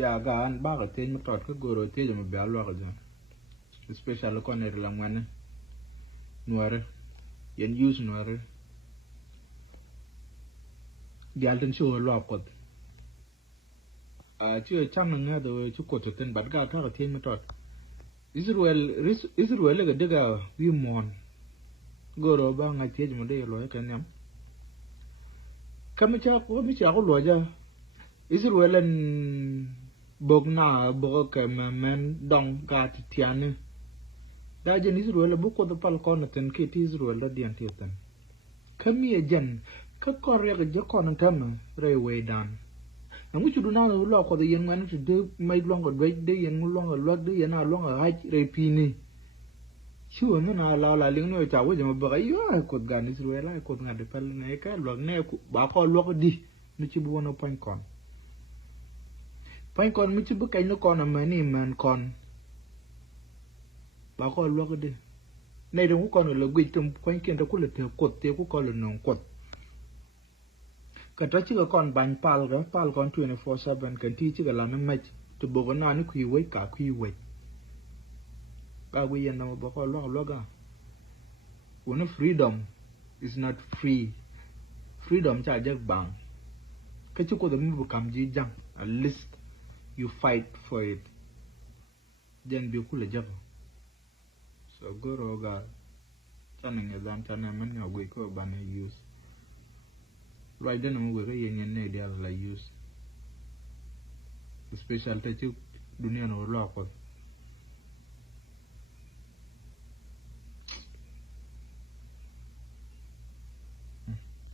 ya ga an ba ga te mi tot ka goro te je mi ba lo ga ja especially ko ne la ngane nuare yen use nuare gal ten show lo ko chưa chăm nghe rồi chú cột tên bắt gà thằng thiên mới trọt Israel là cái đứa gà vi mòn goro ba ngày thiên mà đây rồi cái nhắm kami cha có lo ra Israel là bog na bog cái mà men dong gà thian da jen Israel là bốc có pal con tên kia Israel là điền thiệt tên kami jen các con ra cái giấc con thầm railway down nang mu chudu na lo ko de yen ngana to de may longo de yen longo lo de yen na longo ha repini chu na la ling no cha wo je ba yo ko ga ni Israel la ko ngade pal ne ka lo ne ku ba ko lo ko di ni ci bu wono point kon mu ci bu kay no kon ma ni man kon ba ko lo ko de ne de ku kon lo gwi tum point ken to ku le te ko te ku ko lo non ko cái đó chỉ có con bánh pal con 24/7 cái tí chỉ có làm nó mệt từ bộ cái nào nó quy quay cả quy quay cả quy yên nào bao con lo cả when freedom is not free freedom chả chắc bằng cái chú có thể mình become gì chẳng at least you fight for it then bị kêu là chắc so go roga cho nên người dân cho nên mình ngồi quay có bạn này use right then I'm going to use especially to dunia no lo ko